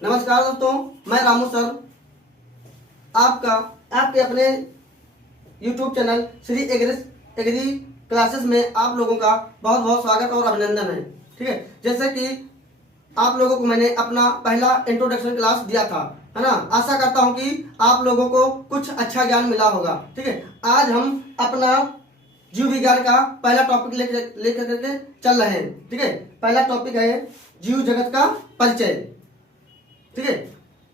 नमस्कार दोस्तों, मैं रामू सर आपका आपके अपने YouTube channel Shri Agri Classes में आप लोगों का बहुत बहुत स्वागत और अभिनंदन है। ठीक है, जैसे कि आप लोगों को मैंने अपना पहला इंट्रोडक्शन क्लास दिया था, है ना। आशा करता हूं कि आप लोगों को कुछ अच्छा ज्ञान मिला होगा। ठीक है, आज हम अपना जीव विज्ञान का पहला टॉपिक लेकर करके चल रहे हैं। ठीक है, पहला टॉपिक है जीव जगत का परिचय। ठीक है,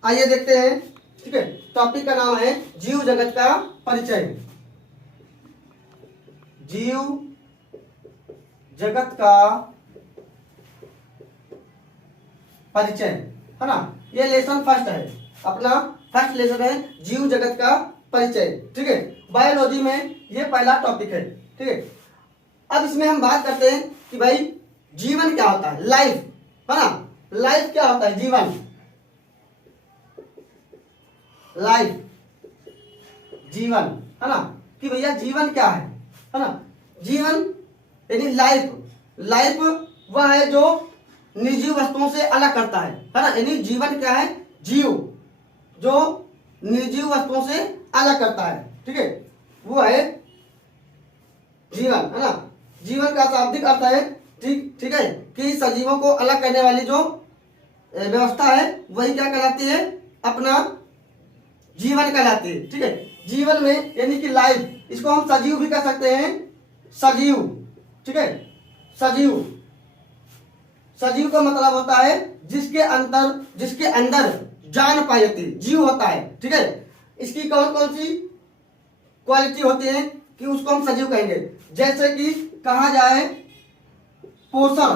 आइए देखते हैं। ठीक है, टॉपिक का नाम है जीव जगत का परिचय। जीव जगत का परिचय, है ना। ये लेसन फर्स्ट है, अपना फर्स्ट लेसन है जीव जगत का परिचय। ठीक है, बायोलॉजी में ये पहला टॉपिक है। ठीक है, अब इसमें हम बात करते हैं कि भाई जीवन क्या होता है, लाइफ, है ना। लाइफ क्या होता है, जीवन, लाइफ, जीवन, है ना। कि भैया जीवन क्या है ना। जीवन यानी लाइफ, लाइफ वह है जो निर्जीव वस्तुओं से अलग करता है ना। यानी जीवन क्या है, जीव जो निर्जीव वस्तुओं से अलग करता है। ठीक है, वो है जीवन, है ना। जीवन का शाब्दिक अर्थ है ठीक है कि सजीवों को अलग करने वाली जो व्यवस्था है वही क्या कहलाती है, अपना जीवन कहलाती है। ठीक है, जीवन में यानी कि लाइफ, इसको हम सजीव भी कह सकते हैं, सजीव। ठीक है, सजीव, सजीव का मतलब होता है जिसके अंदर जान पाई होती है, जीव होता है। ठीक है, इसकी कौन कौन सी क्वालिटी होती है कि उसको हम सजीव कहेंगे। जैसे कि कहा जाए पोषण,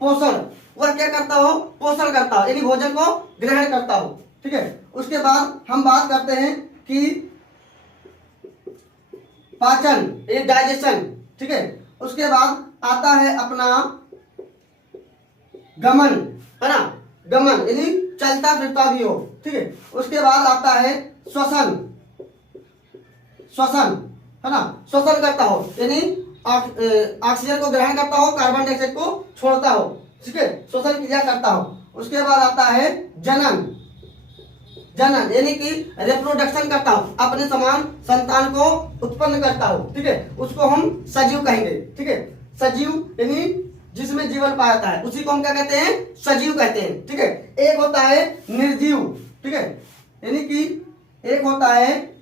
पोषण वह क्या करता हो, पोषण करता हो, यानी भोजन को ग्रहण करता हो। ठीक है, उसके बाद हम बात करते हैं कि पाचन, ये डाइजेशन। ठीक है, उसके बाद आता है अपना गमन, है ना। गमन यानी चलता फिरता भी हो। ठीक है, उसके बाद आता है श्वसन, श्वसन, है ना। श्वसन करता हो यानी ऑक्सीजन को ग्रहण करता हो, कार्बन डाइऑक्साइड को छोड़ता हो। ठीक है, श्वसन क्रिया करता हो। उसके बाद आता है जनन, जनन यानी कि रिप्रोडक्शन करता हो, अपने समान संतान को उत्पन्न करता हो। ठीक है, उसको हम सजीव कहेंगे। ठीक है, सजीव यानी जिसमें जीवन पाता है उसी को हम क्या कहते हैं, सजीव कहते हैं। ठीक है, एक होता है निर्जीव। ठीक है, यानी कि एक होता है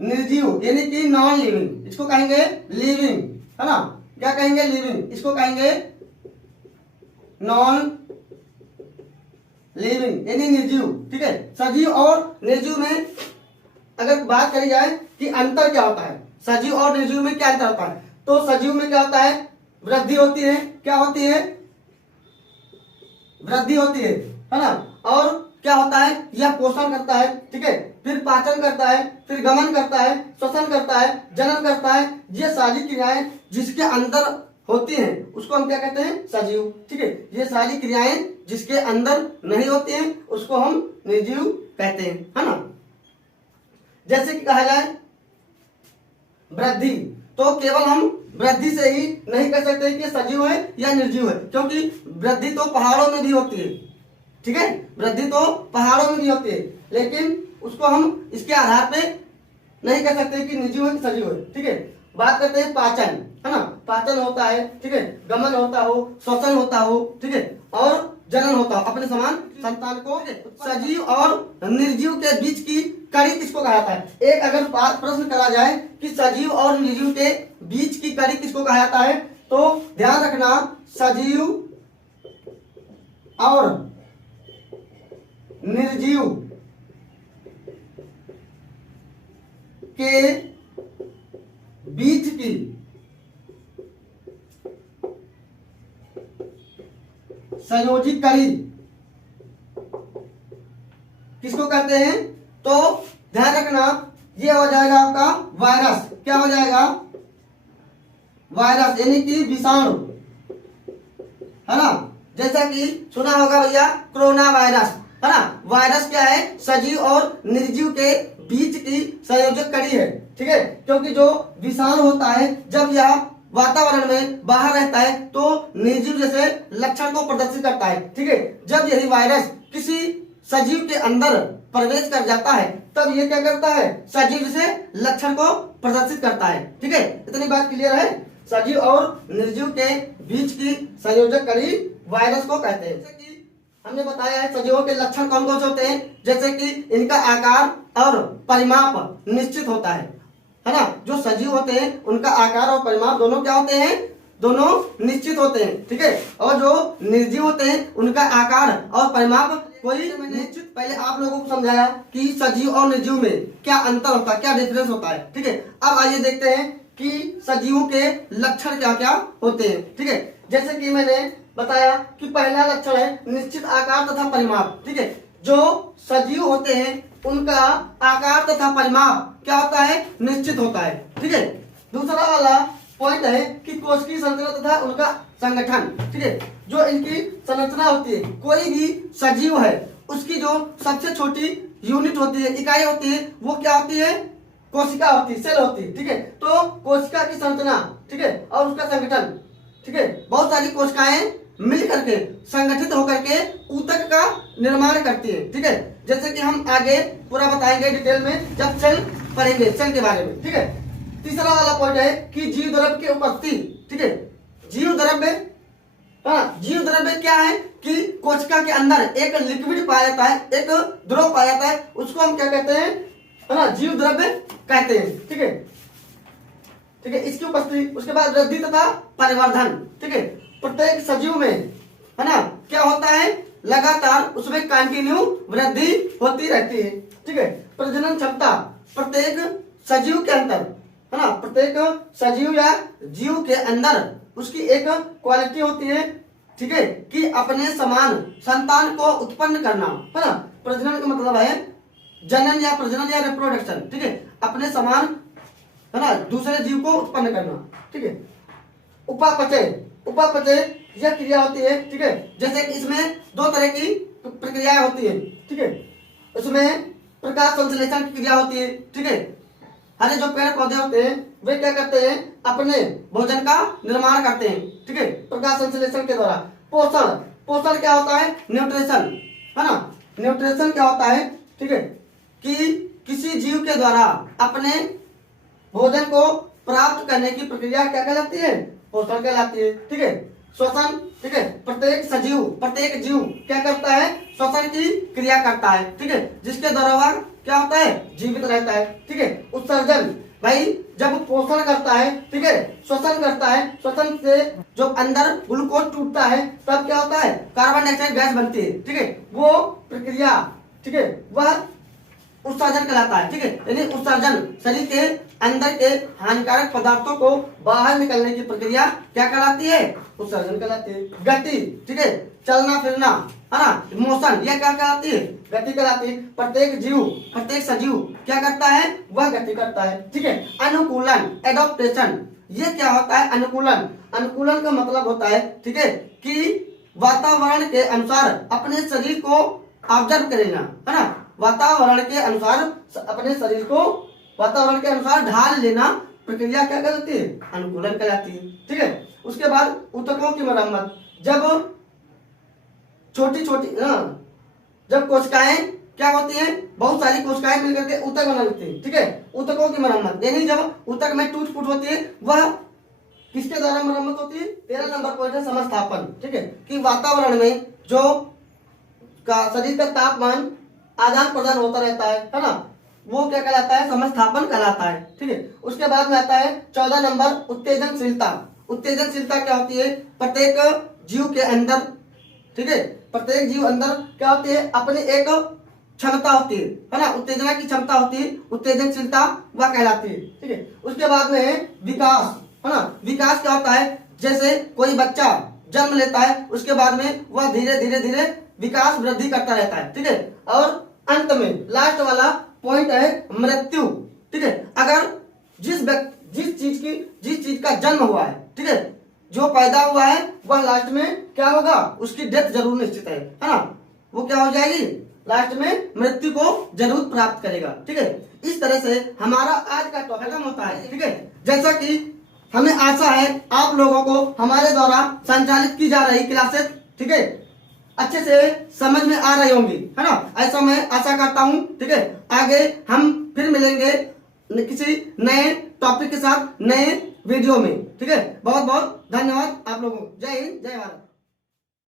निर्जीव यानी कि नॉन लिविंग, इसको कहेंगे लिविंग, है ना। क्या कहेंगे, लिविंग, इसको कहेंगे नॉन लिविंग यानी निर्जीव। ठीक है, सजीव और निर्जीव में अगर बात करी जाए कि अंतर क्या होता है, सजीव और निर्जीव में क्या अंतर होता है, तो सजीव में क्या होता है, वृद्धि होती है। क्या होती है, वृद्धि होती है ना। और क्या होता है, यह पोषण करता है। ठीक है, फिर पाचन करता है, फिर गमन करता है, श्वसन करता है, जनन करता है। ये सारी क्रियाएं जिसके अंदर होती हैं उसको हम क्या कहते हैं, सजीव। ठीक है, ये सारी क्रियाएं जिसके अंदर नहीं होती हैं उसको हम निर्जीव कहते हैं, है ना। जैसे कि कहा जाए वृद्धि, तो केवल हम वृद्धि से ही नहीं कह सकते कि सजीव है या निर्जीव है, क्योंकि वृद्धि तो पहाड़ों में भी होती है। ठीक है, वृद्धि तो पहाड़ों में भी होती है, लेकिन उसको हम इसके आधार पे नहीं कह सकते कि निर्जीव है कि सजीव है। ठीक है, बात करते हैं पाचन, है ना। पाचन होता है, ठीक है, गमन होता हो, श्वसन होता हो, ठीक है, और जनन होता हो, अपने समान संतान को। सजीव और निर्जीव के बीच की कड़ी किसको कहा जाता है, एक अगर प्रश्न करा जाए कि सजीव और निर्जीव के बीच की कड़ी किसको कहा जाता है, तो ध्यान रखना सजीव और निर्जीव के बीच की संयोजी कड़ी किसको कहते हैं, तो ध्यान रखना ये हो जाएगा आपका वायरस। क्या हो जाएगा, वायरस यानी कि विषाणु, है ना। जैसा कि सुना होगा भैया कोरोना वायरस, है ना। वायरस क्या है, सजीव और निर्जीव के बीच की संयोजक कड़ी है। ठीक है, क्योंकि जो विषाणु होता है जब यह वातावरण में बाहर रहता है तो निर्जीव जैसे लक्षण को प्रदर्शित करता है। ठीक है, जब यही वायरस किसी सजीव के अंदर प्रवेश कर जाता है तब ये क्या करता है, सजीव जैसे लक्षण को प्रदर्शित करता है। ठीक है, इतनी बात क्लियर है। सजीव और निर्जीव के बीच की संयोजक कड़ी वायरस को कहते हैं। जैसे कि हमने बताया है सजीवों के लक्षण कौन कौन से होते हैं, जैसे कि इनका आकार और परिमाप निश्चित होता है ना। जो सजीव होते हैं उनका आकार और परिमाप दोनों क्या होते हैं, दोनों निश्चित होते हैं। ठीक है, और जो निर्जीव होते हैं उनका आकार और परिमाप कोई निश्चित। पहले आप लोगों को समझाया कि सजीव और निर्जीव में क्या अंतर होता है, क्या डिफरेंस होता है। ठीक है, अब आइए देखते हैं कि सजीवों के लक्षण क्या क्या होते हैं। ठीक है, जैसे कि मैंने बताया कि पहला लक्षण है निश्चित आकार तथा परिमाप। ठीक है, जो सजीव होते हैं उनका आकार तथा परिमाप क्या होता है, निश्चित होता है। ठीक है, दूसरा वाला पॉइंट है कि कोशिकीय संरचना तथा उनका संगठन। ठीक है, जो इनकी संरचना होती है, कोई भी सजीव है उसकी जो सबसे छोटी यूनिट होती है, इकाई होती है, वो क्या होती है, कोशिका होती है, सेल होती है। ठीक है, तो कोशिका की संरचना, ठीक है, और उसका संगठन। ठीक है, बहुत सारी कोशिकाएं मिल करके संगठित होकर के ऊतक का निर्माण करती है। ठीक है, जैसे कि हम आगे पूरा बताएंगे डिटेल में जब सेल पढ़ेंगे, सेल के बारे में। ठीक है, तीसरा वाला पॉइंट है कि जीव द्रव्य की उपस्थिति। ठीक है, जीव द्रव्य, हाँ, जीव द्रव्य क्या है कि कोशिका के अंदर एक लिक्विड पाया जाता है, एक द्रव पाया जाता है, उसको हम क्या कहते हैं, है ना, जीव द्रव्य कहते हैं। ठीक है, ठीक है, इसकी उपस्थिति। उसके बाद वृद्धि तथा परिवर्धन। ठीक है, प्रत्येक सजीव में, है ना, क्या होता है, लगातार उसमें कंटिन्यू वृद्धि होती रहती है। ठीक है, प्रजनन क्षमता प्रत्येक सजीव के अंदर, है ना, प्रत्येक सजीव या जीव के अंदर उसकी एक क्वालिटी होती है। ठीक है, कि अपने समान संतान को उत्पन्न करना, है ना। प्रजनन का मतलब है जनन या प्रजनन या रिप्रोडक्शन। ठीक है, अपने समान, है ना, दूसरे जीव को उत्पन्न करना। ठीक है, उपापचय, उपापचय यह क्रिया होती है। ठीक है, जैसे कि इसमें दो तरह की प्रक्रियाएं होती है। ठीक है, उसमें प्रकाश संश्लेषण की क्रिया होती है। ठीक है, हरे जो पेड़ पौधे होते हैं वे क्या करते हैं, अपने भोजन का निर्माण करते हैं। ठीक है, प्रकाश संश्लेषण के द्वारा। पोषण, पोषण क्या होता है, न्यूट्रिशन, है ना। न्यूट्रिशन क्या होता है, ठीक है, कि किसी जीव के द्वारा अपने भोजन को प्राप्त करने की प्रक्रिया क्या कहलाती है, पोषण कहलाती है। ठीक है, श्वसन, ठीक है, प्रत्येक सजीव, प्रत्येक जीव क्या करता है, श्वसन की क्रिया करता है। ठीक है, जिसके द्वारा वह क्या होता है, जीवित रहता है। ठीक है, उत्सर्जन, भाई जब पोषण करता है, ठीक है, श्वसन करता है, श्वसन से जो अंदर ग्लूकोज टूटता है तब क्या होता है, कार्बन डाइऑक्साइड गैस बनती है। ठीक है, वो प्रक्रिया, ठीक है, वह उत्सर्जन कहलाता है। ठीक है, यानी उत्सर्जन शरीर के अंदर के हानिकारक पदार्थों को बाहर निकलने की प्रक्रिया क्या कहलाती है, उत्सर्जन कहलाती है। गति, ठीक है, चलना फिरना, है ना, मोशन, यह क्या कहलाती है, गति कहलाती है। प्रत्येक जीव, प्रत्येक सजीव क्या करता है, वह गति करता है। ठीक है, अनुकूलन, एडॉप्टेशन, ये क्या होता है, अनुकूलन। अनुकूलन का मतलब होता है, ठीक है, कि वातावरण के अनुसार अपने शरीर को ऑब्जर्व कर लेना, है ना, वातावरण के अनुसार अपने शरीर को वातावरण के अनुसार ढाल लेना, प्रक्रिया क्या कहलाती है, अनुकूलन कहलाती है। ठीक है, उसके बाद ऊतकों की मरम्मत, जब छोटी छोटी, जब कोशिकाएं क्या होती हैं, बहुत सारी कोशिकाएं मिलकर के ऊतक बना लेती हैं। ठीक है, ऊतकों की मरम्मत, यानी जब ऊतक में टूट फूट होती है वह किसके द्वारा मरम्मत होती है। 13 नंबर पॉइंट है समस्थापन। ठीक है, कि वातावरण में जो का शरीर का तापमान आदान प्रदान होता रहता है ना, वो क्या कहलाता है, समस्थापन कहलाता है। ठीक है, उसके बाद में आता है 14 नंबर उत्तेजनशीलता। उत्तेजनशीलता क्या होती है, प्रत्येक जीव के अंदर, ठीक है, प्रत्येक जीव अंदर क्या होती है, अपनी एक क्षमता होती है ना, उत्तेजना की क्षमता होती है, उत्तेजनशीलता वह कहलाती है। ठीक है, उसके बाद में है विकास, है ना। विकास क्या होता है, जैसे कोई बच्चा जन्म लेता है, उसके बाद में वह धीरे धीरे धीरे विकास वृद्धि करता रहता है। ठीक है, और अंत में लास्ट वाला पॉइंट है मृत्यु। ठीक है, अगर जिस चीज का जन्म हुआ है, ठीक है, जो पैदा हुआ है वह लास्ट में क्या होगा, उसकी डेथ जरूर निश्चित है ना, वो क्या हो जाएगी, लास्ट में मृत्यु को जरूर प्राप्त करेगा। ठीक है, इस तरह से हमारा आज का टॉपिक खत्म होता है। ठीक है, जैसा कि हमें आशा है आप लोगों को हमारे द्वारा संचालित की जा रही क्लासेस, ठीक है, अच्छे से समझ में आ रही होंगी, है ना। ऐसा मैं आशा करता हूं, ठीक है। आगे हम फिर मिलेंगे किसी नए टॉपिक के साथ, नए वीडियो में, ठीक है। बहुत बहुत धन्यवाद आप लोगों को। जय हिंद, जय भारत।